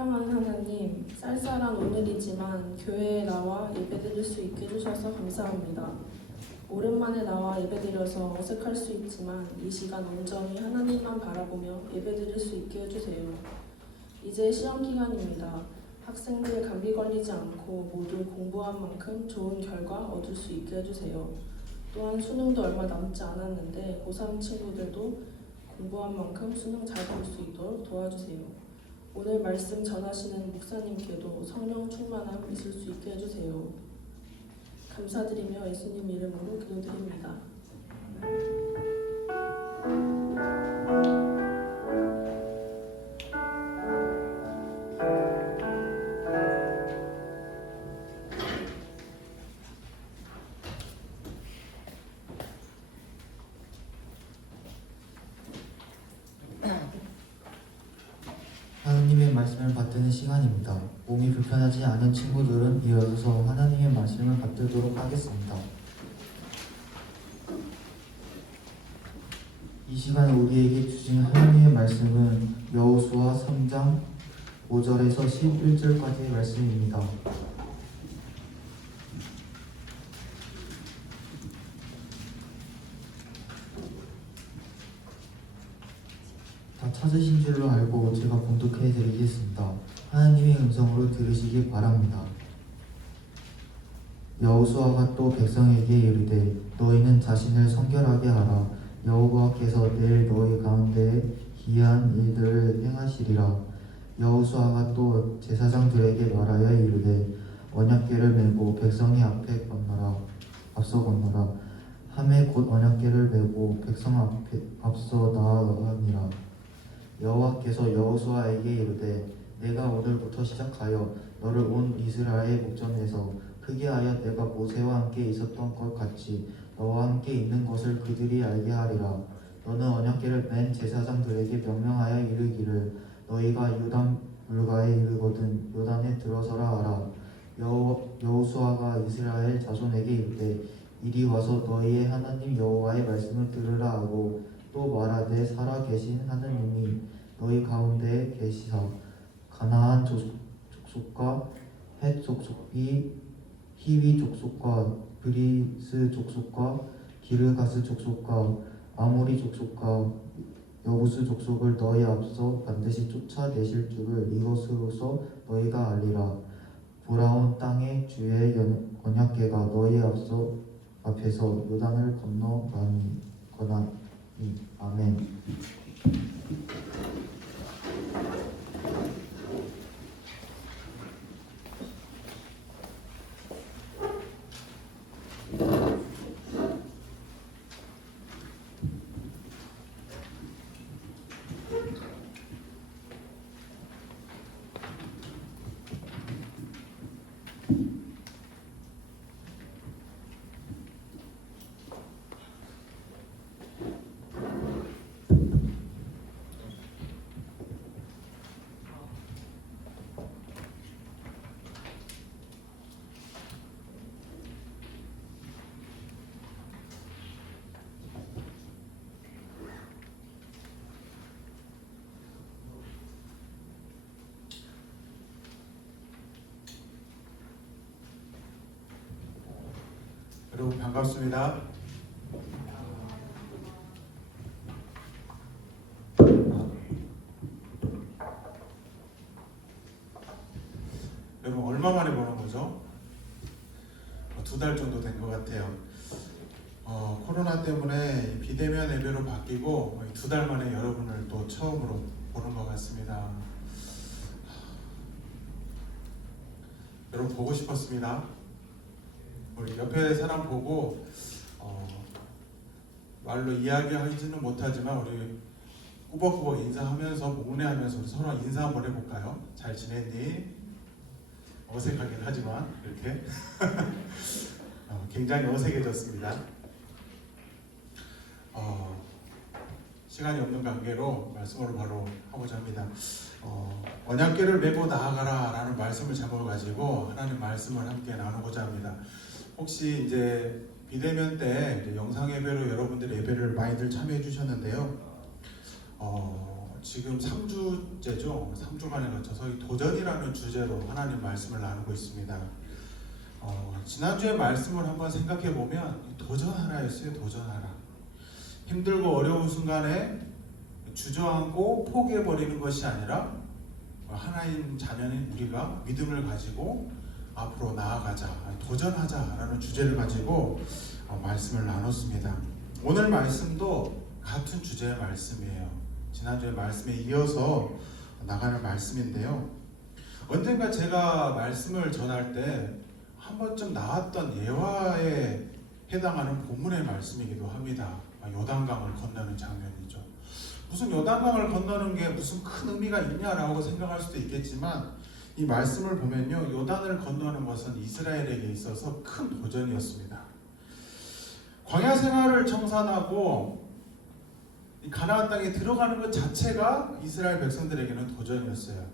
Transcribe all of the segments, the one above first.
사랑하는 하나님, 쌀쌀한 오늘이지만 교회에 나와 예배드릴 수 있게 해주셔서 감사합니다. 오랜만에 나와 예배드려서 어색할 수 있지만 이 시간 온전히 하나님만 바라보며 예배드릴 수 있게 해주세요. 이제 시험 기간입니다. 학생들 감기 걸리지 않고 모두 공부한 만큼 좋은 결과 얻을 수 있게 해주세요. 또한 수능도 얼마 남지 않았는데 고3 친구들도 공부한 만큼 수능 잘 볼 수 있도록 도와주세요. 오늘 말씀 전하시는 목사님께도 성령 충만함 있을 수 있게 해주세요. 감사드리며 예수님 이름으로 기도드립니다. 하나님의 말씀을 받드는 시간입니다. 몸이 불편하지 않은 친구들은 이어서 하나님의 말씀을 받들도록 하겠습니다. 이 시간 우리에게 주신 하나님의 말씀은 여호수아 3장 5절에서 11절까지의 말씀입니다. 다 찾으신 줄로 알고 제가 봉독해 드리겠습니다. 하나님의 음성으로 들으시기 바랍니다. 여호수아가 또 백성에게 이르되 너희는 자신을 성결하게 하라. 여호와께서 내일 너희 가운데 기이한 일들을 행하시리라. 여호수아가 또 제사장들에게 말하여 이르되 언약궤를 메고 백성이 앞에 앞서 건너라. 하매 곧 언약궤를 메고 백성 앞서 나아가니라. 여호와께서 여호수아에게 이르되 내가 오늘부터 시작하여 너를 온 이스라엘 목전에서 크게 하여 내가 모세와 함께 있었던 것 같이 너와 함께 있는 것을 그들이 알게 하리라. 너는 언약궤를 맨 제사장들에게 명령하여 이르기를 너희가 요단 물가에 이르거든 요단에 들어서라 하라. 여호수아가 이스라엘 자손에게 이르되 이리 와서 너희의 하나님 여호와의 말씀을 들으라 하고 또 말하되 살아계신 하느님이 너희 가운데 계시사 가나안 족속과 헷 족속이 히위 족속과 브리스 족속과 기르가스 족속과 아모리 족속과 여부스 족속을 너희 앞서 반드시 쫓아내실 줄을 이것으로서 너희가 알리라. 보라온 땅의 주의 언약궤가 너희 앞에서 요단을 건너가니 아멘. 여러분 반갑습니다. 여러분 얼마 만에 보는 거죠? 2달 정도 된 것 같아요. 코로나 때문에 비대면 예배로 바뀌고 2달 만에 여러분을 또 처음으로 보는 것 같습니다. 여러분 보고 싶었습니다. 우리 옆에 사람 보고 말로 이야기하지는 못하지만 우리 꾸벅꾸벅 인사하면서 목례하면서 우리 서로 인사 한번 해볼까요? 잘 지냈니? 어색하긴 하지만 이렇게 굉장히 어색해졌습니다. 시간이 없는 관계로 말씀으로 바로 하고자 합니다. 언약궤를 메고 나아가라 라는 말씀을 잡아가지고 하나님 말씀을 함께 나누고자 합니다. 혹시 이제 비대면 때 영상 예배로 여러분들이 예배를 많이들 참여해 주셨는데요. 지금 3주째죠. 3주간에 걸쳐서 이 도전이라는 주제로 하나님 말씀을 나누고 있습니다. 지난주에 말씀을 한번 생각해 보면 도전하라였어요. 도전하라. 힘들고 어려운 순간에 주저앉고 포기해버리는 것이 아니라 하나님 자녀인 우리가 믿음을 가지고 앞으로 나아가자, 도전하자라는 주제를 가지고 말씀을 나눴습니다. 오늘 말씀도 같은 주제의 말씀이에요. 지난주에 말씀에 이어서 나가는 말씀인데요. 언젠가 제가 말씀을 전할 때 한 번쯤 나왔던 예화에 해당하는 본문의 말씀이기도 합니다. 요단강을 건너는 장면이죠. 무슨 요단강을 건너는 게 무슨 큰 의미가 있냐라고 생각할 수도 있겠지만 이 말씀을 보면요, 요단을 건너는 것은 이스라엘에게 있어서 큰 도전이었습니다. 광야 생활을 청산하고 이 가나안 땅에 들어가는 것 자체가 이스라엘 백성들에게는 도전이었어요.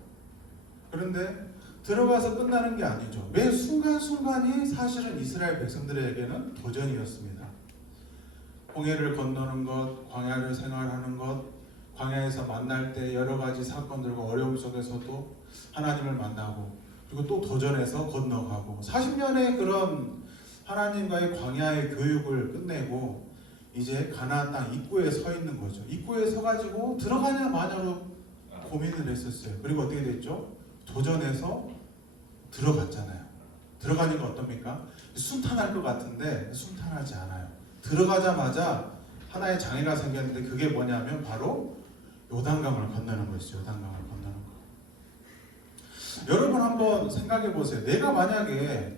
그런데 들어가서 끝나는 게 아니죠. 매 순간순간이 사실은 이스라엘 백성들에게는 도전이었습니다. 홍해를 건너는 것, 광야를 생활하는 것, 광야에서 만날 때 여러 가지 사건들과 어려움 속에서도 하나님을 만나고, 그리고 또 도전해서 건너가고, 40년의 그런 하나님과의 광야의 교육을 끝내고 이제 가나안 땅 입구에 서 있는 거죠. 입구에 서가지고 들어가냐 마냐로 고민을 했었어요. 그리고 어떻게 됐죠? 도전해서 들어갔잖아요. 들어가니까 어떻습니까? 순탄할 것 같은데 순탄하지 않아요. 들어가자마자 하나의 장애가 생겼는데 그게 뭐냐면 바로 요단강을 건너는 것이죠. 요단강을 건너는 거. 여러분 한번 생각해 보세요. 내가 만약에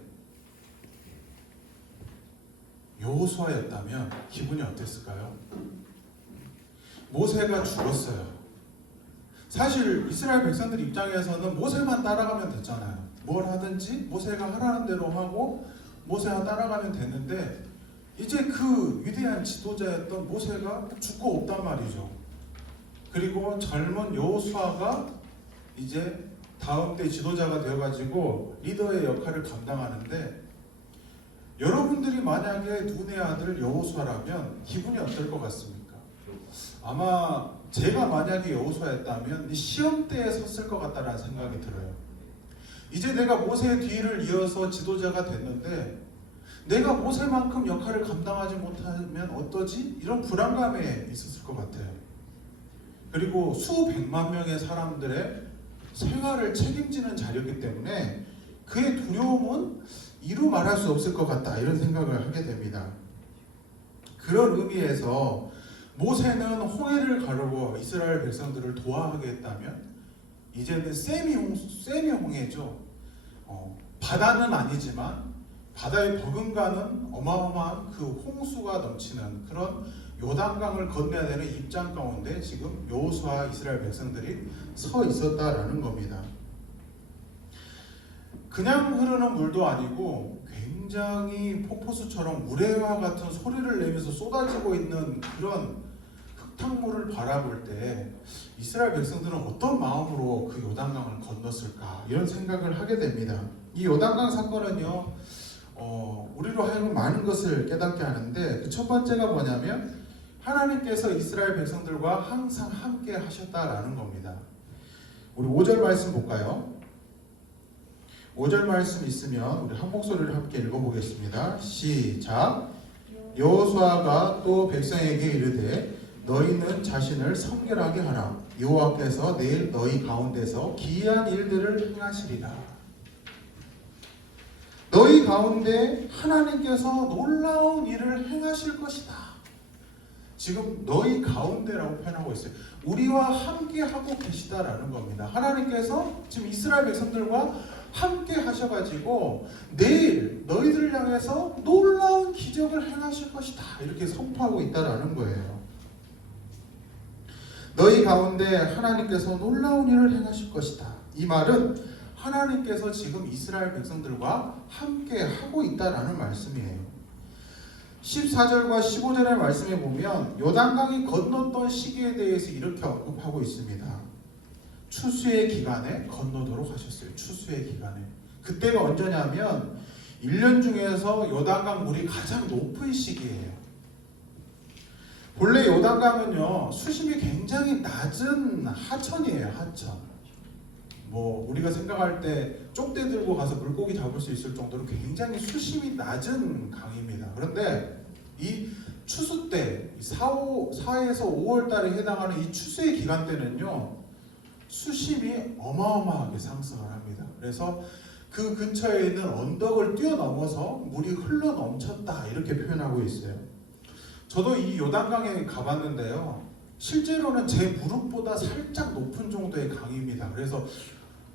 여호수아였다면 기분이 어땠을까요? 모세가 죽었어요. 사실 이스라엘 백성들 입장에서는 모세만 따라가면 됐잖아요. 뭘 하든지 모세가 하라는 대로 하고 모세가 따라가면 됐는데 이제 그 위대한 지도자였던 모세가 죽고 없단 말이죠. 그리고 젊은 여호수아가 이제 다음 때 지도자가 되어가지고 리더의 역할을 감당하는데, 여러분들이 만약에 눈의 아들 여호수아라면 기분이 어떨 것 같습니까? 아마 제가 만약에 여호수아였다면 시험대에 섰을 것 같다는 생각이 들어요. 이제 내가 모세의 뒤를 이어서 지도자가 됐는데 내가 모세만큼 역할을 감당하지 못하면 어떠지? 이런 불안감에 있었을 것 같아요. 그리고 수백만 명의 사람들의 생활을 책임지는 자리였기 때문에 그의 두려움은 이루 말할 수 없을 것 같다, 이런 생각을 하게 됩니다. 그런 의미에서 모세는 홍해를 가르고 이스라엘 백성들을 도와하겠다면 이제는 세미 홍해죠. 바다는 아니지만 바다에 버금가는 어마어마한 그 홍수가 넘치는 그런 요단강을 건너야 되는 입장 가운데 지금 여호수아 이스라엘 백성들이 서 있었다라는 겁니다. 그냥 흐르는 물도 아니고 굉장히 폭포수처럼 우레와 같은 소리를 내면서 쏟아지고 있는 그런 흙탕물을 바라볼 때 이스라엘 백성들은 어떤 마음으로 그 요단강을 건넜을까, 이런 생각을 하게 됩니다. 이 요단강 사건은요, 우리로 하여금 많은 것을 깨닫게 하는데 그 첫 번째가 뭐냐면 하나님께서 이스라엘 백성들과 항상 함께 하셨다라는 겁니다. 우리 5절 말씀 볼까요? 5절 말씀 있으면 우리 한 목소리를 함께 읽어보겠습니다. 시작. 여호수아가 또 백성에게 이르되 너희는 자신을 성결하게 하라. 여호와께서 내일 너희 가운데서 기이한 일들을 행하시리라. 너희 가운데 하나님께서 놀라운 일을 행하실 것이다. 지금 너희 가운데라고 표현하고 있어요. 우리와 함께 하고 계시다라는 겁니다. 하나님께서 지금 이스라엘 백성들과 함께 하셔가지고 내일 너희들을 향해서 놀라운 기적을 행하실 것이다, 이렇게 선포하고 있다라는 거예요. 너희 가운데 하나님께서 놀라운 일을 행하실 것이다. 이 말은 하나님께서 지금 이스라엘 백성들과 함께 하고 있다라는 말씀이에요. 14절과 15절의 말씀에 보면 요단강이 건넜던 시기에 대해서 이렇게 언급하고 있습니다. 추수의 기간에 건너도록 하셨어요. 추수의 기간에. 그때가 언제냐면 1년 중에서 요단강 물이 가장 높은 시기예요. 본래 요단강은요 수심이 굉장히 낮은 하천이에요. 하천. 뭐 우리가 생각할 때 쪽대 들고 가서 물고기 잡을 수 있을 정도로 굉장히 수심이 낮은 강입니다. 그런데 이 추수 때 4에서 5월 달에 해당하는 이 추수의 기간 때는요 수심이 어마어마하게 상승을 합니다. 그래서 그 근처에 있는 언덕을 뛰어넘어서 물이 흘러 넘쳤다 이렇게 표현하고 있어요. 저도 이 요단강에 가봤는데요. 실제로는 제 무릎보다 살짝 높은 정도의 강입니다. 그래서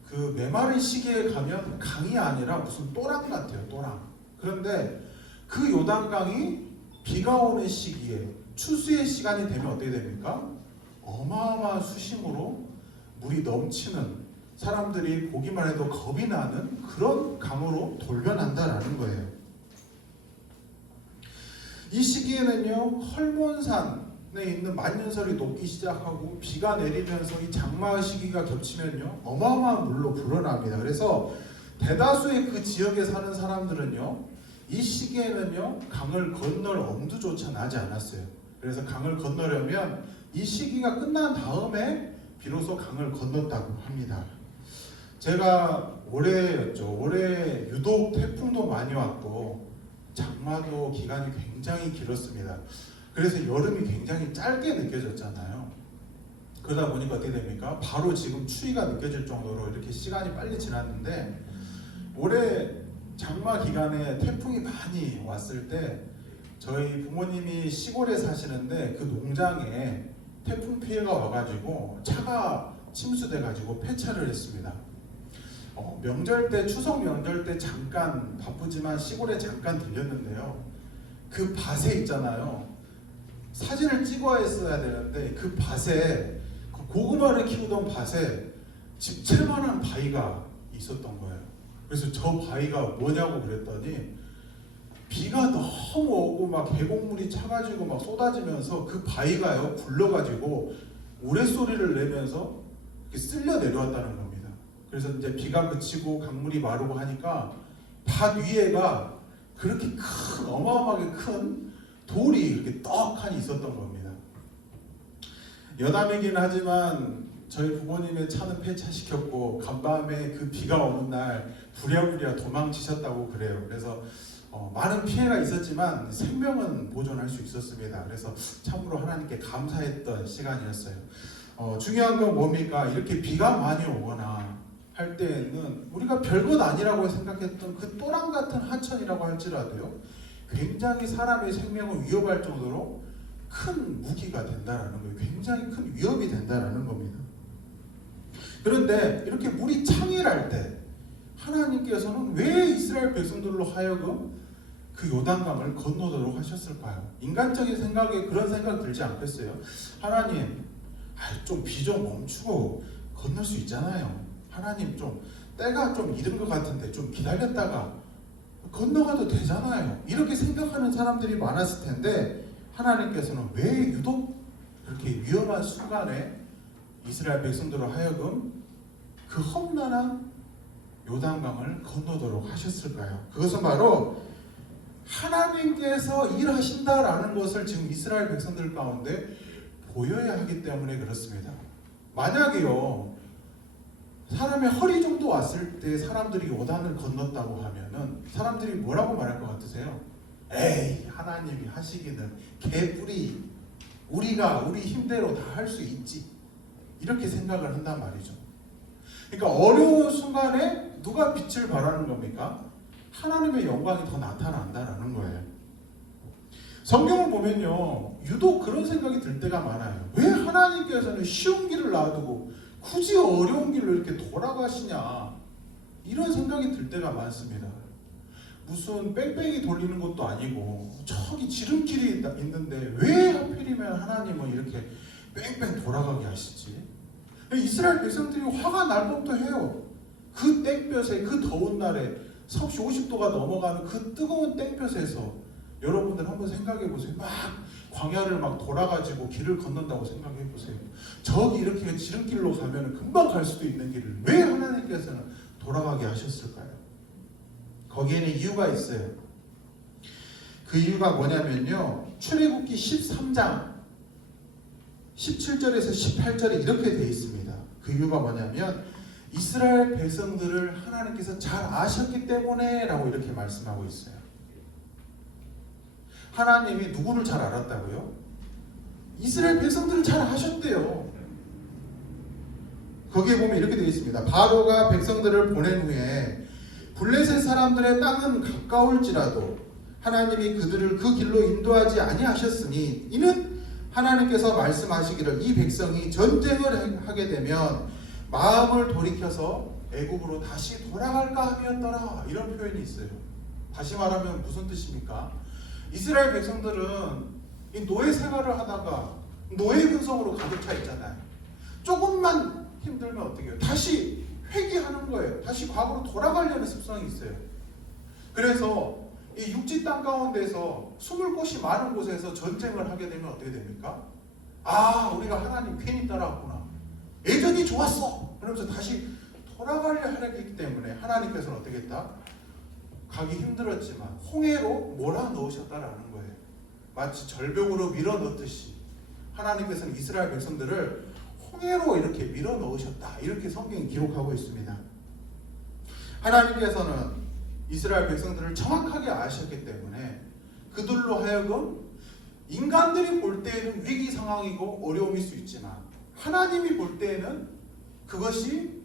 그 메마른 시기에 가면 강이 아니라 무슨 또랑 같아요. 또랑. 그런데 그 요단강이 비가 오는 시기에 추수의 시간이 되면 어떻게 됩니까? 어마어마한 수심으로 물이 넘치는, 사람들이 보기만 해도 겁이 나는 그런 강으로 돌변한다라는 거예요. 이 시기에는요 헐몬산에 있는 만년설이 녹기 시작하고 비가 내리면서 이 장마 시기가 겹치면요 어마어마한 물로 불어납니다. 그래서 대다수의 그 지역에 사는 사람들은요 이 시기에는요 강을 건널 엄두조차 나지 않았어요. 그래서 강을 건너려면 이 시기가 끝난 다음에 비로소 강을 건넜다고 합니다. 제가 올해였죠. 올해 유독 태풍도 많이 왔고 장마도 기간이 굉장히 길었습니다. 그래서 여름이 굉장히 짧게 느껴졌잖아요. 그러다 보니까 어떻게 됩니까? 바로 지금 추위가 느껴질 정도로 이렇게 시간이 빨리 지났는데 올해 장마 기간에 태풍이 많이 왔을 때 저희 부모님이 시골에 사시는데 그 농장에 태풍 피해가 와가지고 차가 침수돼가지고 폐차를 했습니다. 명절 때, 추석 명절 때 잠깐 바쁘지만 시골에 잠깐 들렸는데요. 그 밭에 있잖아요. 사진을 찍어야 했어야 되는데 그 밭에, 그 고구마를 키우던 밭에 집채만한 바위가 있었던 거예요. 그래서 저 바위가 뭐냐고 그랬더니 비가 너무 오고 막 계곡물이 차가지고 막 쏟아지면서 그 바위가요 굴러가지고 우레소리를 내면서 이렇게 쓸려 내려왔다는 겁니다. 그래서 이제 비가 그치고 강물이 마르고 하니까 밭 위에가 그렇게 큰 어마어마하게 큰 돌이 이렇게 떡하니 있었던 겁니다. 여담이긴 하지만 저희 부모님의 차는 폐차시켰고 간밤에 그 비가 오는 날 부랴부랴 도망치셨다고 그래요. 그래서 많은 피해가 있었지만 생명은 보존할 수 있었습니다. 그래서 참으로 하나님께 감사했던 시간이었어요. 중요한 건 뭡니까? 이렇게 비가 많이 오거나 할 때에는 우리가 별것 아니라고 생각했던 그 또랑 같은 하천이라고 할지라도요 굉장히 사람의 생명을 위협할 정도로 큰 무기가 된다라는 거예요. 굉장히 큰 위협이 된다라는 겁니다. 그런데 이렇게 물이 창일할 때 하나님께서는 왜 이스라엘 백성들로 하여금 그 요단강을 건너도록 하셨을까요? 인간적인 생각에 그런 생각 들지 않겠어요? 하나님, 좀 비 좀 멈추고 건널 수 있잖아요. 하나님 좀 때가 좀 이른 것 같은데 좀 기다렸다가 건너가도 되잖아요. 이렇게 생각하는 사람들이 많았을 텐데 하나님께서는 왜 유독 그렇게 위험한 순간에 이스라엘 백성들로 하여금 그 험난한 요단강을 건너도록 하셨을까요? 그것은 바로 하나님께서 일하신다라는 것을 지금 이스라엘 백성들 가운데 보여야 하기 때문에 그렇습니다. 만약에요 사람의 허리 정도 왔을 때 사람들이 요단을 건넜다고 하면은 사람들이 뭐라고 말할 것 같으세요? 에이 하나님이 하시기는 개뿔이 우리가 우리 힘대로 다 할 수 있지 이렇게 생각을 한단 말이죠. 그러니까 어려운 순간에 누가 빛을 발하는 겁니까? 하나님의 영광이 더 나타난다라는 거예요. 성경을 보면요 유독 그런 생각이 들 때가 많아요. 왜 하나님께서는 쉬운 길을 놔두고 굳이 어려운 길로 이렇게 돌아가시냐 이런 생각이 들 때가 많습니다. 무슨 뺑뺑이 돌리는 것도 아니고 저기 지름길이 있는데 왜 하필이면 하나님은 이렇게 뺑뺑 돌아가게 하시지? 이스라엘 백성들이 화가 날 법도 해요. 그 땡볕에 그 더운 날에 섭씨 50도가 넘어가는 그 뜨거운 땡볕에서 여러분들 한번 생각해 보세요. 막 광야를 막 돌아가지고 길을 건넌다고 생각해 보세요. 저기 이렇게 지름길로 가면 금방 갈 수도 있는 길을 왜 하나님께서는 돌아가게 하셨을까요? 거기에는 이유가 있어요. 그 이유가 뭐냐면요 출애굽기 13장 17절에서 18절에 이렇게 되어 있습니다. 그 이유가 뭐냐면 이스라엘 백성들을 하나님께서 잘 아셨기 때문에 라고 이렇게 말씀하고 있어요. 하나님이 누구를 잘 알았다고요? 이스라엘 백성들을 잘 아셨대요. 거기에 보면 이렇게 되어 있습니다. 바로가 백성들을 보낸 후에 블레셋 사람들의 땅은 가까울지라도 하나님이 그들을 그 길로 인도하지 아니하셨으니 이는 하나님께서 말씀하시기를 이 백성이 전쟁을 하게 되면 마음을 돌이켜서 애굽으로 다시 돌아갈까 함이었더라. 이런 표현이 있어요. 다시 말하면 무슨 뜻입니까? 이스라엘 백성들은 이 노예 생활을 하다가 노예 근성으로 가득 차 있잖아요. 조금만 힘들면 어떻게 해요? 다시 회귀하는 거예요. 다시 과거로 돌아가려는 습성이 있어요. 그래서 이 육지 땅 가운데서 숨을 곳이 많은 곳에서 전쟁을 하게 되면 어떻게 됩니까? 아, 우리가 하나님 괜히 따라왔구나. 예전이 좋았어. 그러면서 다시 돌아가려 하기 때문에 하나님께서는 어떻게 했다? 가기 힘들었지만 홍해로 몰아넣으셨다라는 거예요. 마치 절벽으로 밀어넣듯이 하나님께서는 이스라엘 백성들을 홍해로 이렇게 밀어넣으셨다. 이렇게 성경이 기록하고 있습니다. 하나님께서는 이스라엘 백성들을 정확하게 아셨기 때문에 그들로 하여금 인간들이 볼 때에는 위기 상황이고 어려움일 수 있지만 하나님이 볼 때에는 그것이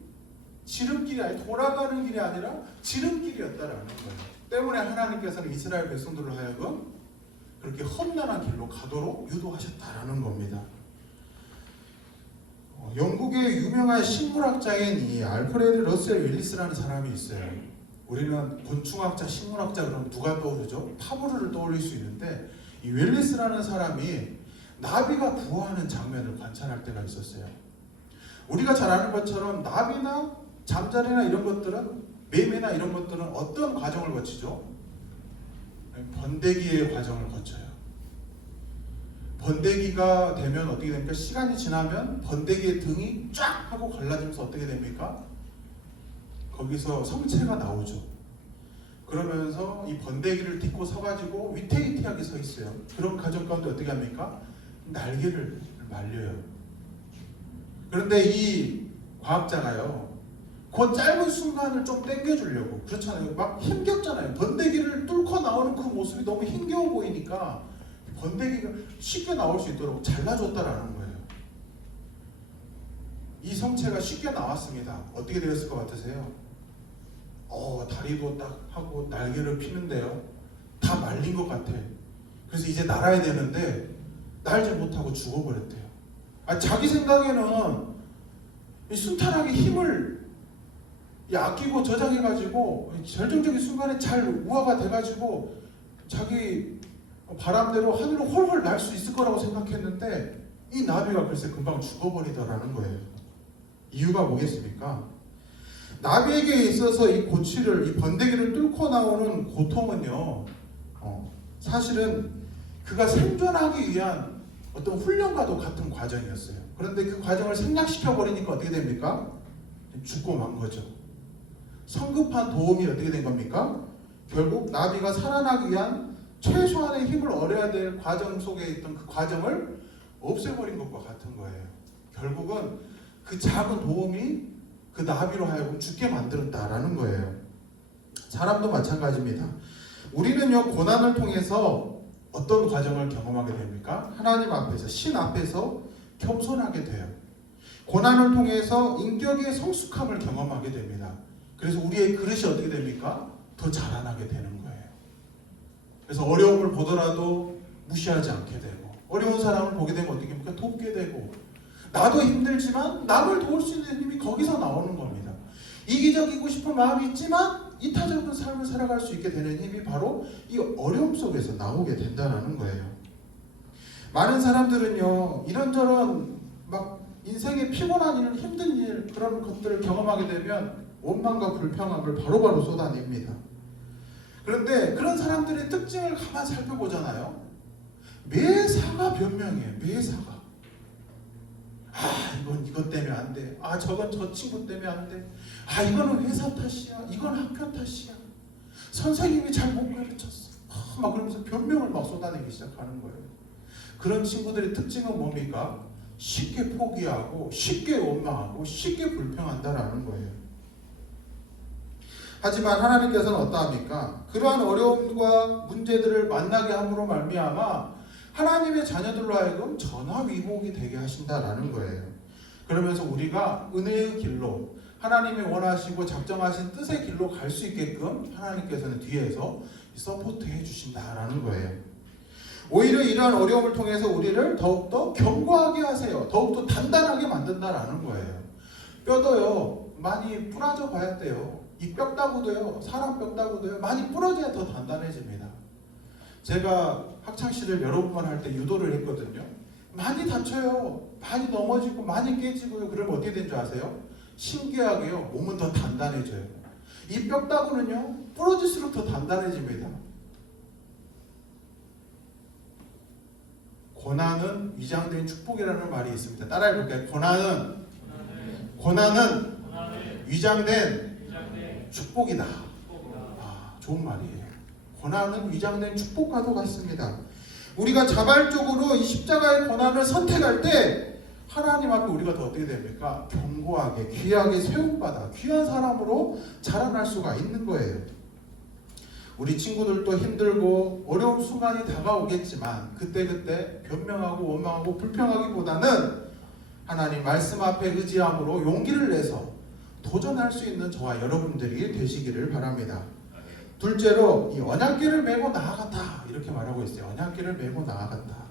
지름길이 아니 돌아가는 길이 아니라 지름길이었다라는 거예요. 때문에 하나님께서는 이스라엘 백성들로 하여금 그렇게 험난한 길로 가도록 유도하셨다라는 겁니다. 영국의 유명한 식물학자인 이 알프레드 러셀 윌리스라는 사람이 있어요. 우리는 곤충학자, 식물학자 그러면 누가 떠오르죠? 파브르를 떠올릴 수 있는데 이 윌리스라는 사람이 나비가 부화하는 장면을 관찰할 때가 있었어요. 우리가 잘 아는 것처럼 나비나 잠자리나 이런 것들은 매매나 이런 것들은 어떤 과정을 거치죠? 번데기의 과정을 거쳐요. 번데기가 되면 어떻게 됩니까? 시간이 지나면 번데기의 등이 쫙 하고 갈라지면서 어떻게 됩니까? 거기서 성체가 나오죠. 그러면서 이 번데기를 딛고 서가지고 위태위태하게 서 있어요. 그런 과정 가운데 어떻게 합니까? 날개를 말려요. 그런데 이 과학자가요, 그 짧은 순간을 좀 땡겨주려고, 그렇잖아요. 막 힘겹잖아요. 번데기를 뚫고 나오는 그 모습이 너무 힘겨워 보이니까 번데기가 쉽게 나올 수 있도록 잘라줬다라는 거예요. 이 성체가 쉽게 나왔습니다. 어떻게 되었을 것 같으세요? 다리도 딱 하고 날개를 피는데요. 다 말린 것 같아. 그래서 이제 날아야 되는데 날지 못하고 죽어버렸대요. 자기 생각에는 이 순탄하게 힘을 아끼고 저장해가지고 절정적인 순간에 잘 우화가 돼가지고 자기 바람대로 하늘로 홀홀 날 수 있을 거라고 생각했는데 이 나비가 글쎄 금방 죽어버리더라는 거예요. 이유가 뭐겠습니까? 나비에게 있어서 이 고치를, 이 번데기를 뚫고 나오는 고통은요, 사실은 그가 생존하기 위한 어떤 훈련과도 같은 과정이었어요. 그런데 그 과정을 생략시켜 버리니까 어떻게 됩니까? 죽고 만 거죠. 성급한 도움이 어떻게 된 겁니까? 결국 나비가 살아나기 위한 최소한의 힘을 얻어야 될 과정 속에 있던 그 과정을 없애버린 것과 같은 거예요. 결국은 그 작은 도움이 그 나비로 하여금 죽게 만들었다라는 거예요. 사람도 마찬가지입니다. 우리는요, 고난을 통해서 어떤 과정을 경험하게 됩니까? 하나님 앞에서, 신 앞에서 겸손하게 돼요. 고난을 통해서 인격의 성숙함을 경험하게 됩니다. 그래서 우리의 그릇이 어떻게 됩니까? 더 자라나게 되는 거예요. 그래서 어려움을 보더라도 무시하지 않게 되고, 어려운 사람을 보게 되면 어떻게 됩니까? 돕게 되고, 나도 힘들지만 남을 도울 수 있는 힘이 거기서 나오는 겁니다. 이기적이고 싶은 마음이 있지만 이타적인 삶을 살아갈 수 있게 되는 힘이 바로 이 어려움 속에서 나오게 된다는 거예요. 많은 사람들은요, 이런저런 막 인생의 피곤한 일, 힘든 일, 그런 것들을 경험하게 되면 원망과 불평함을 바로바로 쏟아냅니다. 그런데 그런 사람들의 특징을 가만 살펴보잖아요. 매사가 변명이에요. 매사가. 이건 이것 때문에 안 돼. 저건 저 친구 때문에 안 돼. 이거는 회사 탓이야. 이건 학교 탓이야. 선생님이 잘 못 가르쳤어. 막 그러면서 변명을 막 쏟아내기 시작하는 거예요. 그런 친구들의 특징은 뭡니까? 쉽게 포기하고 쉽게 원망하고 쉽게 불평한다라는 거예요. 하지만 하나님께서는 어떠합니까? 그러한 어려움과 문제들을 만나게 함으로 말미암아 하나님의 자녀들로 하여금 전화위복이 되게 하신다라는 거예요. 그러면서 우리가 은혜의 길로 하나님이 원하시고 작정하신 뜻의 길로 갈 수 있게끔 하나님께서는 뒤에서 서포트해 주신다라는 거예요. 오히려 이러한 어려움을 통해서 우리를 더욱더 견고하게 하세요. 더욱더 단단하게 만든다라는 거예요. 뼈도요 많이 부러져 봐야 돼요. 이 뼈다구도요, 사람 뼈다구도요 많이 부러져야 더 단단해집니다. 제가 학창시절 여러 번만 할 때 유도를 했거든요. 많이 다쳐요. 많이 넘어지고 많이 깨지고요. 그러면 어떻게 된 줄 아세요? 신기하게요, 몸은 더 단단해져요. 이 뼈다구는요 부러질수록 더 단단해집니다. 고난은 위장된 축복이라는 말이 있습니다. 따라해볼까요? 고난은 위장된 축복이다. 좋은 말이에요. 고난은 위장된 축복과도 같습니다. 우리가 자발적으로 이 십자가의 고난을 선택할 때 하나님 앞에 우리가 더 어떻게 됩니까? 견고하게 귀하게 세움받아 귀한 사람으로 자라날 수가 있는 거예요. 우리 친구들도 힘들고 어려운 순간이 다가오겠지만 그때 변명하고 원망하고 불평하기보다는 하나님 말씀 앞에 의지함으로 용기를 내서 도전할 수 있는 저와 여러분들이 되시기를 바랍니다. 둘째로 이 언약궤를 메고 나아갔다 이렇게 말하고 있어요. 언약궤를 메고 나아갔다.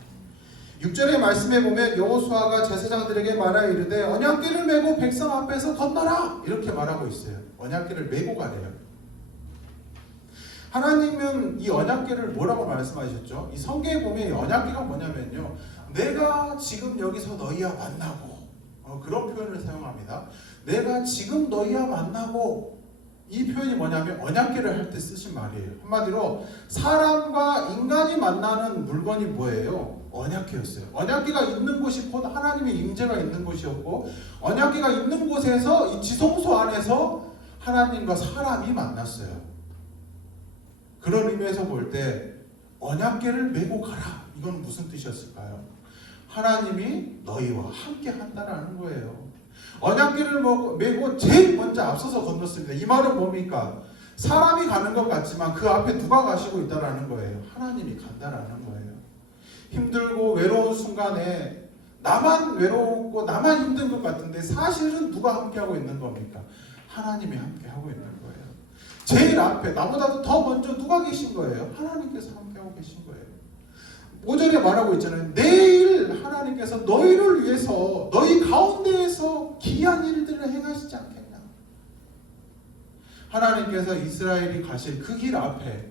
6절의 말씀에 보면 여호수아가 제사장들에게 말하여 이르되 언약궤를 메고 백성 앞에서 건너라 이렇게 말하고 있어요. 언약궤를 메고 가래요. 하나님은 이 언약궤를 뭐라고 말씀하셨죠? 이 성경에 보면 이 언약궤가 뭐냐면요, 내가 지금 여기서 너희와 만나고 그런 표현을 사용합니다. 내가 지금 너희와 만나고, 이 표현이 뭐냐면 언약궤를 할 때 쓰신 말이에요. 한마디로 사람과 인간이 만나는 물건이 뭐예요? 언약궤였어요. 언약궤가 있는 곳이 곧 하나님의 임재가 있는 곳이었고, 언약궤가 있는 곳에서 이 지성소 안에서 하나님과 사람이 만났어요. 그런 의미에서 볼 때 언약궤를 메고 가라, 이건 무슨 뜻이었을까요? 하나님이 너희와 함께 한다라는 거예요. 언약궤를 메고 제일 먼저 앞서서 건넜습니다. 이 말은 뭡니까? 사람이 가는 것 같지만 그 앞에 누가 가시고 있다라는 거예요. 하나님이 간다라는 거예요. 힘들고 외로운 순간에 나만 외롭고 나만 힘든 것 같은데 사실은 누가 함께하고 있는 겁니까? 하나님이 함께하고 있는 거예요. 제일 앞에 나보다도 더 먼저 누가 계신 거예요? 하나님께서 함께하고 계신 거예요. 5절에 말하고 있잖아요. 내일 하나님께서 너희를 위해서 너희 가운데에서 기이한 일들을 행하시지 않겠냐. 하나님께서 이스라엘이 가실 그 길 앞에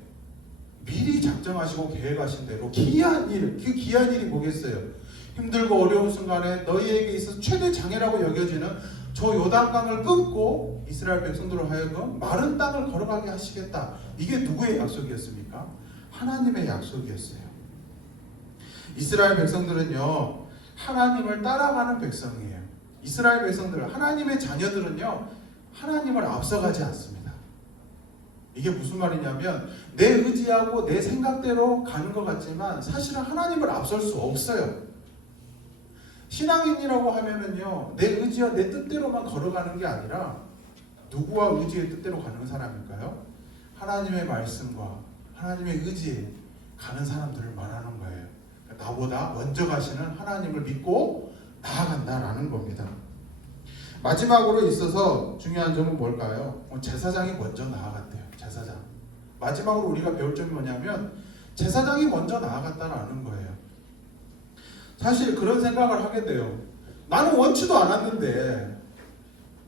미리 작정하시고 계획하신 대로 기이한 일, 그 기이한 일이 뭐겠어요? 힘들고 어려운 순간에 너희에게 있어서 최대 장애라고 여겨지는 저 요단강을 끊고 이스라엘 백성들로 하여금 마른 땅을 걸어가게 하시겠다. 이게 누구의 약속이었습니까? 하나님의 약속이었어요. 이스라엘 백성들은요, 하나님을 따라가는 백성이에요. 이스라엘 백성들, 하나님의 자녀들은요, 하나님을 앞서가지 않습니다. 이게 무슨 말이냐면 내 의지하고 내 생각대로 가는 것 같지만 사실은 하나님을 앞설 수 없어요. 신앙인이라고 하면은요, 내 의지와 내 뜻대로만 걸어가는 게 아니라 누구와 의지의 뜻대로 가는 사람일까요? 하나님의 말씀과 하나님의 의지에 가는 사람들을 말하는 거예요. 나보다 먼저 가시는 하나님을 믿고 나아간다라는 겁니다. 마지막으로 있어서 중요한 점은 뭘까요? 제사장이 먼저 나아갔대요. 제사장. 마지막으로 우리가 배울 점이 뭐냐면 제사장이 먼저 나아갔다라는 거예요. 사실 그런 생각을 하게 돼요. 나는 원치도 않았는데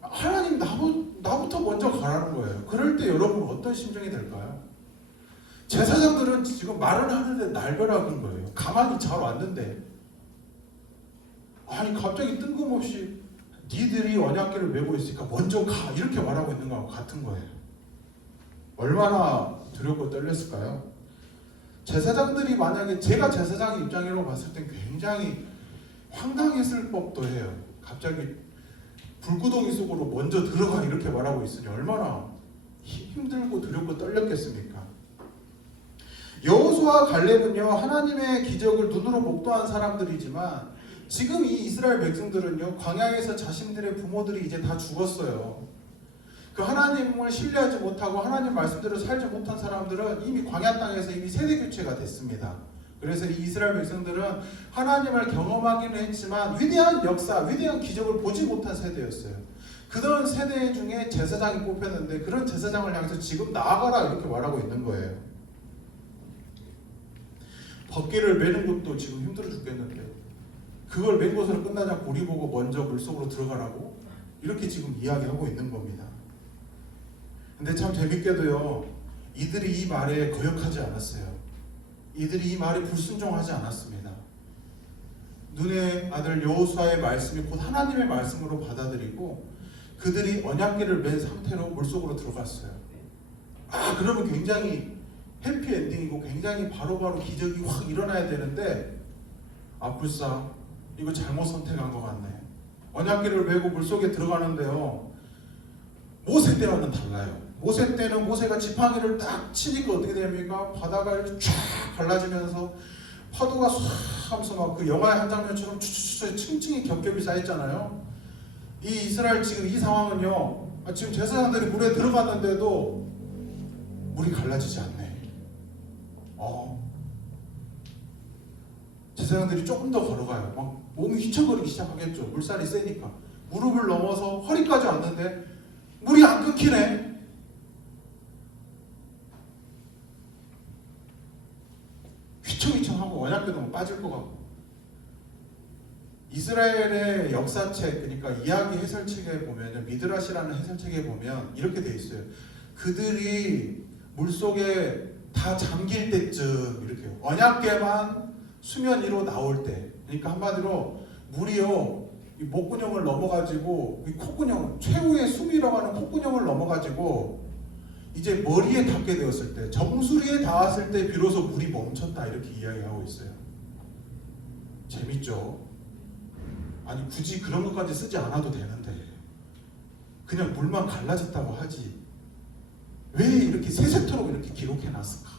하나님 나부터 먼저 가라는 거예요. 그럴 때 여러분 어떤 심정이 들까요? 제사장들은 지금 말을 하는데 날벼락인 거예요. 가만히 잘 왔는데 아니 갑자기 뜬금없이 니들이 언약궤를 메고 있으니까 먼저 가 이렇게 말하고 있는 거하고 같은 거예요. 얼마나 두렵고 떨렸을까요? 제사장들이 만약에 제가 제사장 입장으로 봤을 땐 굉장히 황당했을 법도 해요. 갑자기 불구덩이 속으로 먼저 들어가 이렇게 말하고 있으니 얼마나 힘들고 두렵고 떨렸겠습니까? 여호수아 갈렙은요, 하나님의 기적을 눈으로 목도한 사람들이지만 지금 이 이스라엘 백성들은요, 광야에서 자신들의 부모들이 이제 다 죽었어요. 그 하나님을 신뢰하지 못하고 하나님 말씀대로 살지 못한 사람들은 이미 광야 땅에서 이미 세대 교체가 됐습니다. 그래서 이 이스라엘 백성들은 하나님을 경험하기는 했지만 위대한 역사, 위대한 기적을 보지 못한 세대였어요. 그런 세대 중에 제사장이 뽑혔는데 그런 제사장을 향해서 지금 나아가라 이렇게 말하고 있는 거예요. 벗개를 매는 것도 지금 힘들어 죽겠는데 그걸 맨 것으로 끝나지 않고 우리 보고 먼저 물속으로 들어가라고 이렇게 지금 이야기하고 있는 겁니다. 근데 참 재밌게도요, 이들이 이 말에 거역하지 않았어요. 이들이 이 말에 불순종하지 않았습니다. 눈의 아들 여호수아의 말씀이 곧 하나님의 말씀으로 받아들이고 그들이 언약궤를 맨 상태로 물속으로 들어갔어요. 그러면 굉장히 해피엔딩이고 굉장히 바로바로 기적이 확 일어나야 되는데 불사 이거 잘못 선택한 것 같네. 언약궤를 메고 물속에 들어가는데요, 모세 때와는 달라요. 모세 때는 모세가 지팡이를 딱 치니까 어떻게 됩니까? 바다가 이렇게 쫙 갈라지면서 파도가 쏴 하면서 막 그 영화의 한 장면처럼 추추추 층층이 겹겹이 쌓였잖아요. 이 이스라엘 지금 이 상황은요, 지금 제사장들이 물에 들어갔는데도 물이 갈라지지 않네. 제사장들이 조금 더 걸어가요. 막 몸이 휘청거리기 시작하겠죠. 물살이 세니까. 무릎을 넘어서 허리까지 왔는데 물이 안 끊기네. 휘청휘청하고 언약궤도 빠질 것 같고. 이스라엘의 역사책, 그러니까 이야기 해설책에 보면, 미드라시라는 해설책에 보면 이렇게 돼 있어요. 그들이 물속에 다 잠길 때쯤 이렇게요. 언약궤만 수면 위로 나올 때, 그러니까 한마디로 물이요, 이 목구멍을 넘어가지고 이 콧구녕, 최후의 숨이라고 하는 콧구녕을 넘어가지고 이제 머리에 닿게 되었을 때, 정수리에 닿았을 때 비로소 물이 멈췄다 이렇게 이야기하고 있어요. 재밌죠? 아니 굳이 그런 것까지 쓰지 않아도 되는데 그냥 물만 갈라졌다고 하지 왜 이렇게 세세토록 이렇게 기록해놨을까?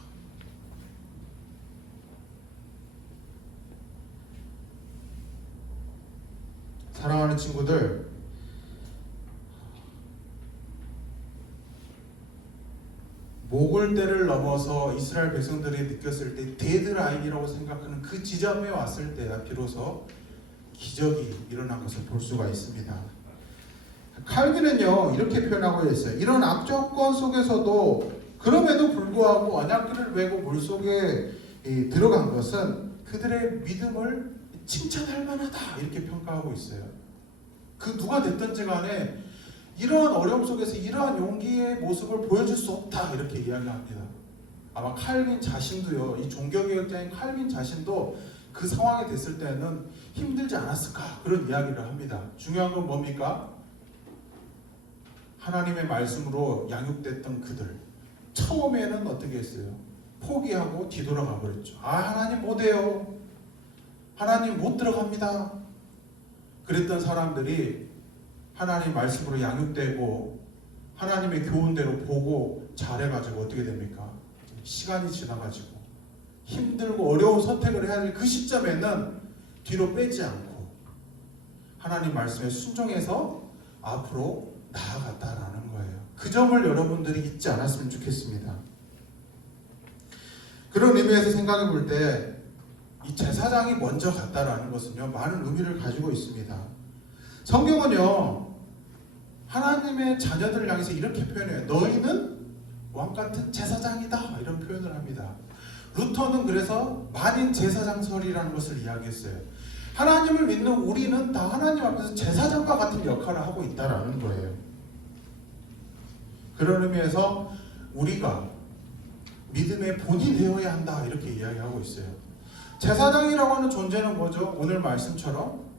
사랑하는 친구들, 모글대를 넘어서 이스라엘 백성들이 느꼈을 때 데드라인이라고 생각하는 그 지점에 왔을 때야 비로소 기적이 일어난 것을 볼 수가 있습니다. 칼빈은요 이렇게 표현하고 있어요. 이런 악조건 속에서도 그럼에도 불구하고 언약궤를 메고 물속에 들어간 것은 그들의 믿음을 칭찬할 만하다 이렇게 평가하고 있어요. 그 누가 됐든지 간에 이러한 어려움 속에서 이러한 용기의 모습을 보여줄 수 없다 이렇게 이야기합니다. 아마 칼빈 자신도요, 이 종교개혁자인 칼빈 자신도 그 상황이 됐을 때는 힘들지 않았을까 그런 이야기를 합니다. 중요한 건 뭡니까? 하나님의 말씀으로 양육됐던 그들 처음에는 어떻게 했어요? 포기하고 뒤돌아가 버렸죠. 하나님 못해요. 하나님 못 들어갑니다. 그랬던 사람들이 하나님 말씀으로 양육되고 하나님의 교훈대로 보고 잘해가지고 어떻게 됩니까? 시간이 지나가지고 힘들고 어려운 선택을 해야 될 그 시점에는 뒤로 빼지 않고 하나님 말씀에 순종해서 앞으로 나아갔다라는 거예요. 그 점을 여러분들이 잊지 않았으면 좋겠습니다. 그런 의미에서 생각해 볼 때 이 제사장이 먼저 갔다라는 것은요 많은 의미를 가지고 있습니다. 성경은요 하나님의 자녀들을 향해서 이렇게 표현해요. 너희는 왕같은 제사장이다 이런 표현을 합니다. 루터는 그래서 만인 제사장설이라는 것을 이야기했어요. 하나님을 믿는 우리는 다 하나님 앞에서 제사장과 같은 역할을 하고 있다라는 거예요. 그런 의미에서 우리가 믿음의 본이 되어야 한다 이렇게 이야기하고 있어요. 제사장이라고 하는 존재는 뭐죠? 오늘 말씀처럼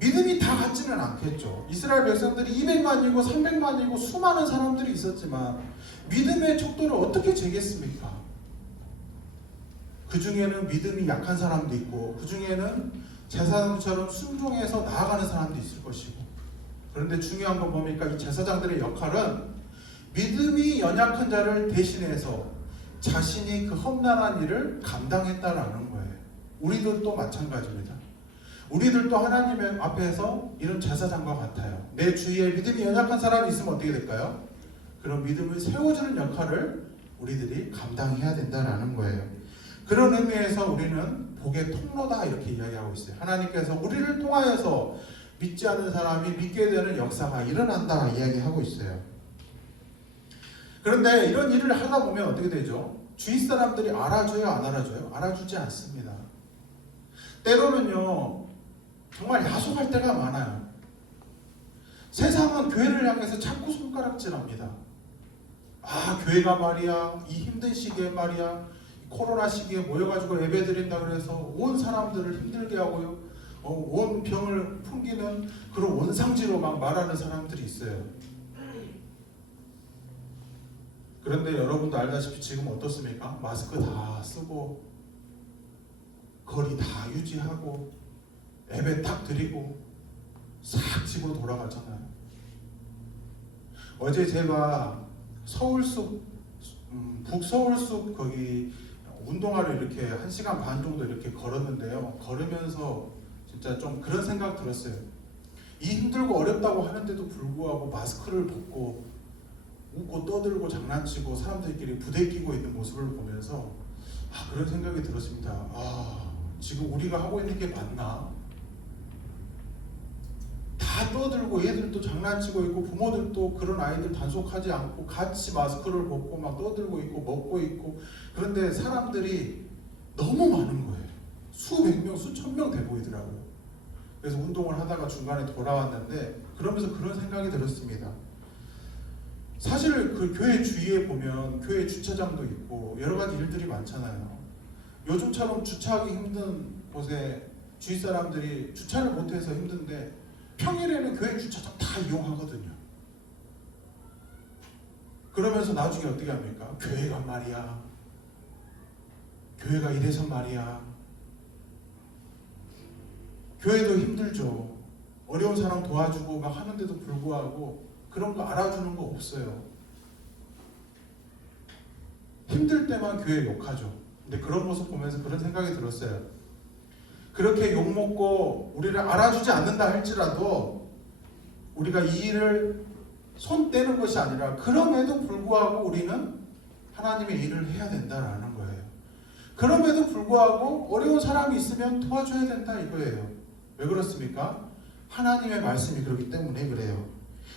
믿음이 다 같지는 않겠죠. 이스라엘 백성들이 200만이고 300만이고 수많은 사람들이 있었지만 믿음의 척도를 어떻게 재겠습니까? 그 중에는 믿음이 약한 사람도 있고 그 중에는 제사장처럼 순종해서 나아가는 사람도 있을 것이고, 그런데 중요한 건 뭡니까? 이 제사장들의 역할은 믿음이 연약한 자를 대신해서 자신이 그 험난한 일을 감당했다라는 거예요. 우리도 또 마찬가지입니다. 우리들도 하나님의 앞에서 이런 제사장과 같아요. 내 주위에 믿음이 연약한 사람이 있으면 어떻게 될까요? 그런 믿음을 세워주는 역할을 우리들이 감당해야 된다라는 거예요. 그런 의미에서 우리는 복의 통로다 이렇게 이야기하고 있어요. 하나님께서 우리를 통하여서 믿지 않는 사람이 믿게 되는 역사가 일어난다 이야기하고 있어요. 그런데 이런 일을 하다 보면 어떻게 되죠? 주위 사람들이 알아줘요, 안 알아줘요? 알아주지 않습니다. 때로는요, 정말 야속할 때가 많아요. 세상은 교회를 향해서 자꾸 손가락질합니다. 아, 교회가 말이야, 이 힘든 시기에 말이야, 코로나 시기에 모여가지고 예배드린다 그래서 온 사람들을 힘들게 하고요, 온 병을 풍기는 그런 원상지로 막 말하는 사람들이 있어요. 그런데 여러분도 알다시피 지금 어떻습니까? 마스크 다 쓰고 거리 다 유지하고 예배 딱 드리고 싹 집으로 돌아가잖아요. 어제 제가 서울숲 북서울숲 거기 운동화를 이렇게 1시간 반 정도 이렇게 걸었는데요. 걸으면서 진짜 좀 그런 생각 들었어요. 이 힘들고 어렵다고 하는데도 불구하고 마스크를 벗고 웃고 떠들고 장난치고 사람들끼리 부대끼고 있는 모습을 보면서 그런 생각이 들었습니다. 지금 우리가 하고 있는 게 맞나? 다 떠들고 얘들도 장난치고 있고 부모들도 그런 아이들 단속하지 않고 같이 마스크를 벗고 막 떠들고 있고 먹고 있고, 그런데 사람들이 너무 많은 거예요. 수백 명, 수천 명 돼 보이더라고요. 그래서 운동을 하다가 중간에 돌아왔는데 그러면서 그런 생각이 들었습니다. 사실 그 교회 주위에 보면 교회 주차장도 있고 여러 가지 일들이 많잖아요. 요즘처럼 주차하기 힘든 곳에 주위 사람들이 주차를 못해서 힘든데 평일에는 교회 주차장 다 이용하거든요. 그러면서 나중에 어떻게 합니까? 교회가 말이야, 교회가 이래서 말이야. 교회도 힘들죠. 어려운 사람 도와주고 막 하는데도 불구하고 그런 거 알아주는 거 없어요. 힘들 때만 교회 욕하죠. 근데 그런 모습 보면서 그런 생각이 들었어요. 그렇게 욕먹고 우리를 알아주지 않는다 할지라도 우리가 이 일을 손 떼는 것이 아니라 그럼에도 불구하고 우리는 하나님의 일을 해야 된다라는 거예요. 그럼에도 불구하고 어려운 사람이 있으면 도와줘야 된다 이거예요. 왜 그렇습니까? 하나님의 말씀이 그렇기 때문에 그래요.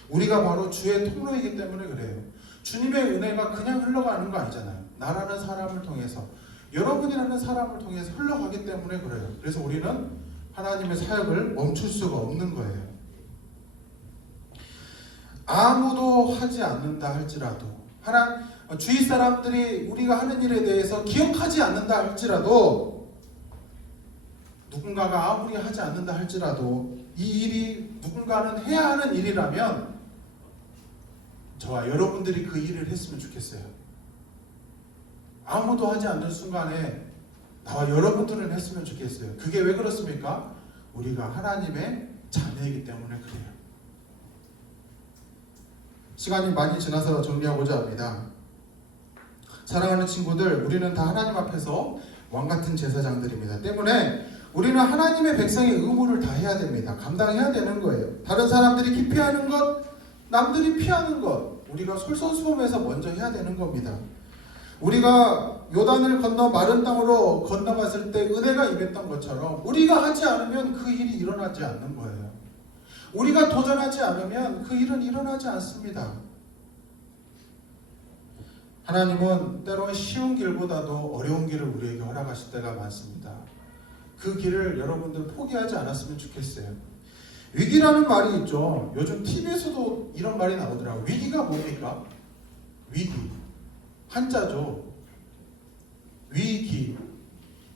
우리가 바로 주의 통로이기 때문에 그래요. 주님의 은혜가 그냥 흘러가는 거 아니잖아요. 나라는 사람을 통해서, 여러분이라는 사람을 통해서 흘러가기 때문에 그래요. 그래서 우리는 하나님의 사역을 멈출 수가 없는 거예요. 아무도 하지 않는다 할지라도, 주위 사람들이 우리가 하는 일에 대해서 기억하지 않는다 할지라도, 누군가가 아무리 하지 않는다 할지라도 이 일이 누군가는 해야 하는 일이라면 저와 여러분들이 그 일을 했으면 좋겠어요. 아무도 하지 않는 순간에 나와 여러분들은 했으면 좋겠어요. 그게 왜 그렇습니까? 우리가 하나님의 자녀이기 때문에 그래요. 시간이 많이 지나서 정리하고자 합니다. 사랑하는 친구들, 우리는 다 하나님 앞에서 왕같은 제사장들입니다. 때문에 우리는 하나님의 백성의 의무를 다 해야 됩니다. 감당해야 되는 거예요. 다른 사람들이 기피하는 것, 남들이 피하는 것, 우리가 솔선수범해서 먼저 해야 되는 겁니다. 우리가 요단을 건너 마른 땅으로 건너갔을 때 은혜가 임했던 것처럼 우리가 하지 않으면 그 일이 일어나지 않는 거예요. 우리가 도전하지 않으면 그 일은 일어나지 않습니다. 하나님은 때로는 쉬운 길보다도 어려운 길을 우리에게 허락하실 때가 많습니다. 그 길을 여러분들 포기하지 않았으면 좋겠어요. 위기라는 말이 있죠. 요즘 TV에서도 이런 말이 나오더라고요. 위기가 뭡니까? 위기. 한자죠. 위기.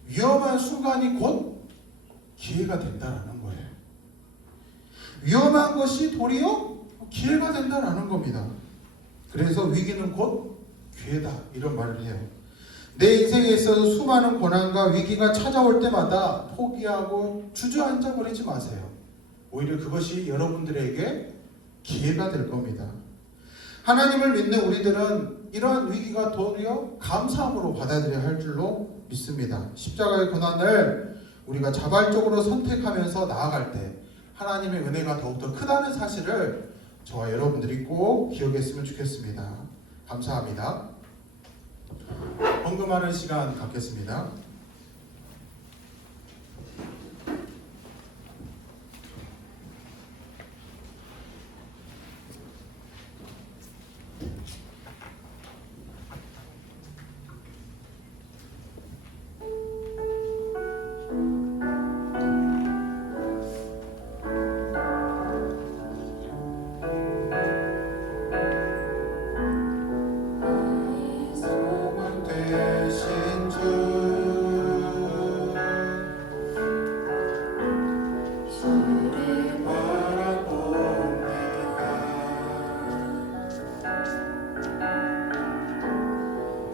위험한 순간이 곧 기회가 된다라는 거예요. 위험한 것이 도리어 기회가 된다라는 겁니다. 그래서 위기는 곧 기회다 이런 말을 해요. 내 인생에 있어서 수많은 고난과 위기가 찾아올 때마다 포기하고 주저앉아 버리지 마세요. 오히려 그것이 여러분들에게 기회가 될 겁니다. 하나님을 믿는 우리들은 이러한 위기가 도리어 감사함으로 받아들여야 할 줄로 믿습니다. 십자가의 고난을 우리가 자발적으로 선택하면서 나아갈 때 하나님의 은혜가 더욱더 크다는 사실을 저와 여러분들이 꼭 기억했으면 좋겠습니다. 감사합니다. 헌금하는 시간 갖겠습니다. 대신 주 주를 바라봅니다.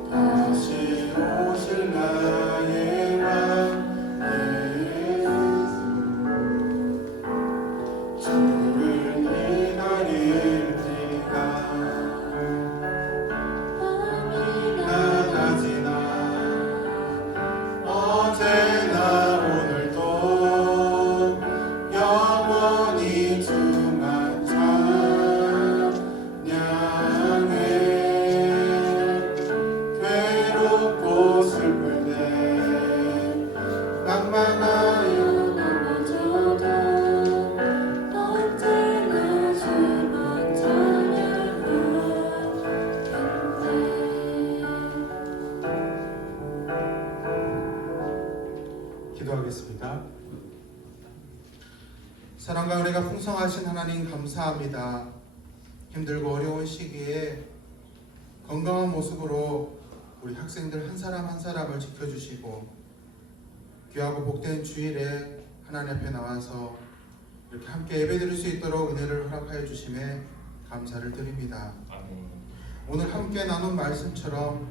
다시 오실 나의 왕 예수 주를 기다릴 때가 밤이 지나 어제나 오늘도 영원히 주만 찬양해. 괴롭고 슬플 때 낭만하여 넘어져도 언제나 주만 찬양하겠네. 기도하겠습니다. 사랑과 은혜가 풍성하신 하나님 감사합니다. 힘들고 어려운 시기에 건강한 모습으로 우리 학생들 한 사람 한 사람을 지켜주시고 귀하고 복된 주일에 하나님 앞에 나와서 이렇게 함께 예배드릴 수 있도록 은혜를 허락하여 주심에 감사를 드립니다. 오늘 함께 나눈 말씀처럼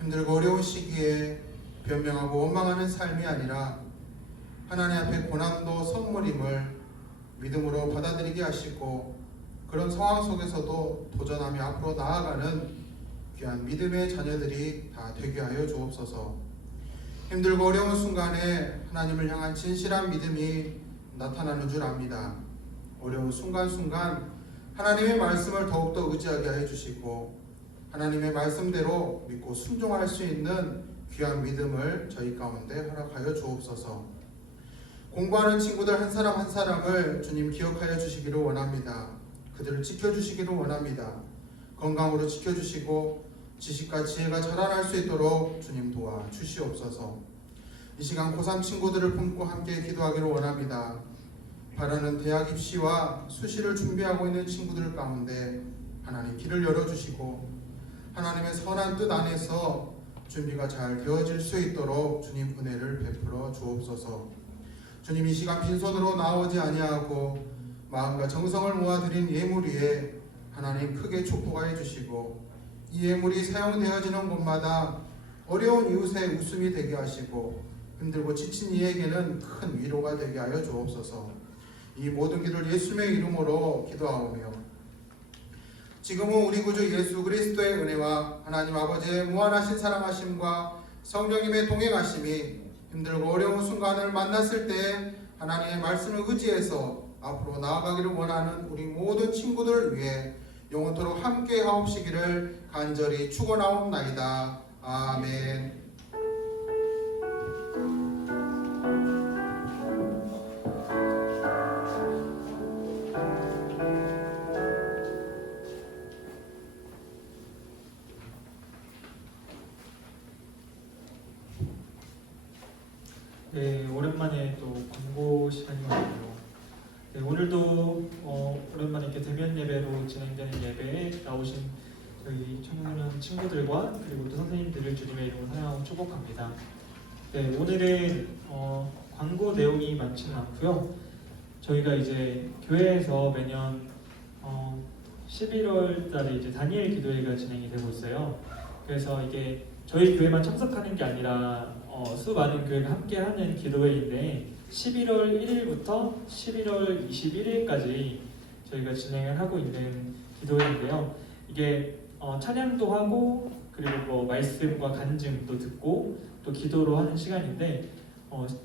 힘들고 어려운 시기에 변명하고 원망하는 삶이 아니라 하나님 앞에 고난도 선물임을 믿음으로 받아들이게 하시고 그런 상황 속에서도 도전하며 앞으로 나아가는 귀한 믿음의 자녀들이 다 되게 하여 주옵소서. 힘들고 어려운 순간에 하나님을 향한 진실한 믿음이 나타나는 줄 압니다. 어려운 순간순간 하나님의 말씀을 더욱더 의지하게 하여 주시고 하나님의 말씀대로 믿고 순종할 수 있는 귀한 믿음을 저희 가운데 허락하여 주옵소서. 공부하는 친구들 한 사람 한 사람을 주님 기억하여 주시기를 원합니다. 그들을 지켜주시기를 원합니다. 건강으로 지켜주시고 지식과 지혜가 자라날 수 있도록 주님 도와주시옵소서. 이 시간 고3 친구들을 품고 함께 기도하기를 원합니다. 바라는 대학 입시와 수시를 준비하고 있는 친구들 가운데 하나님 길을 열어주시고 하나님의 선한 뜻 안에서 준비가 잘 되어질 수 있도록 주님 은혜를 베풀어 주옵소서. 주님 이 시간 빈손으로 나오지 아니하고 마음과 정성을 모아드린 예물 위에 하나님 크게 축복하여 주시고 이 예물이 사용되어지는 곳마다 어려운 이웃의 웃음이 되게 하시고 힘들고 지친 이에게는 큰 위로가 되게 하여 주옵소서. 이 모든 기도를 예수님의 이름으로 기도하오며 지금은 우리 구주 예수 그리스도의 은혜와 하나님 아버지의 무한하신 사랑하심과 성령님의 동행하심이 힘들고 어려운 순간을 만났을 때 하나님의 말씀을 의지해서 앞으로 나아가기를 원하는 우리 모든 친구들을 위해 영원토록 함께 하옵시기를 간절히 축원하옵나이다. 아멘. 네, 오랜만에 또 광고 시간이 왔네요. 네, 오늘도 오랜만에 이렇게 대면 예배로 진행되는 예배에 나오신 저희 청소년 친구들과 그리고 또 선생님들을 주님의 이름으로 사랑하고 축복합니다. 네, 오늘은 광고 내용이 많지는 않고요. 저희가 이제 교회에서 매년 11월 달에 이제 다니엘 기도회가 진행이 되고 있어요. 그래서 이게 저희 교회만 참석하는 게 아니라 수많은 교회가 함께하는 기도회인데 11월 1일부터 11월 21일까지 저희가 진행을 하고 있는 기도회인데요. 이게 찬양도 하고 그리고 뭐 말씀과 간증도 듣고 또 기도로 하는 시간인데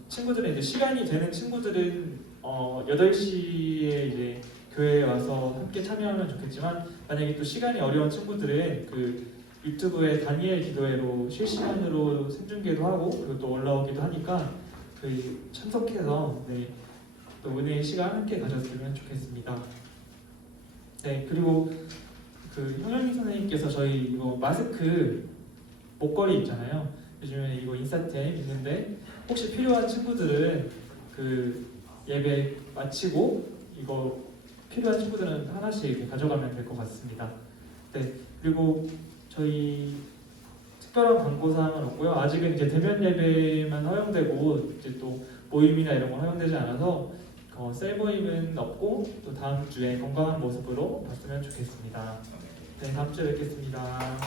친구들은 이제 시간이 되는 친구들은 8시에 이제 교회에 와서 함께 참여하면 좋겠지만 만약에 또 시간이 어려운 친구들은 그 유튜브에 다니엘 기도회로 실시간으로 생중계도 하고 그리고 또 올라오기도 하니까 그 참석해서 네, 또 은혜의 시간 함께 가졌으면 좋겠습니다. 네, 그리고 그 형영이 선생님께서 저희 이거 마스크 목걸이 있잖아요. 요즘에 이거 인싸템 있는데 혹시 필요한 친구들은 그 예배 마치고 이거 필요한 친구들은 하나씩 이렇게 가져가면 될 것 같습니다. 네, 그리고 저희 특별한 광고 사항은 없고요. 아직은 이제 대면 예배만 허용되고 이제 또 모임이나 이런 건 허용되지 않아서 셀 모임은 없고 또 다음 주에 건강한 모습으로 봤으면 좋겠습니다. 네, 다음 주에 뵙겠습니다.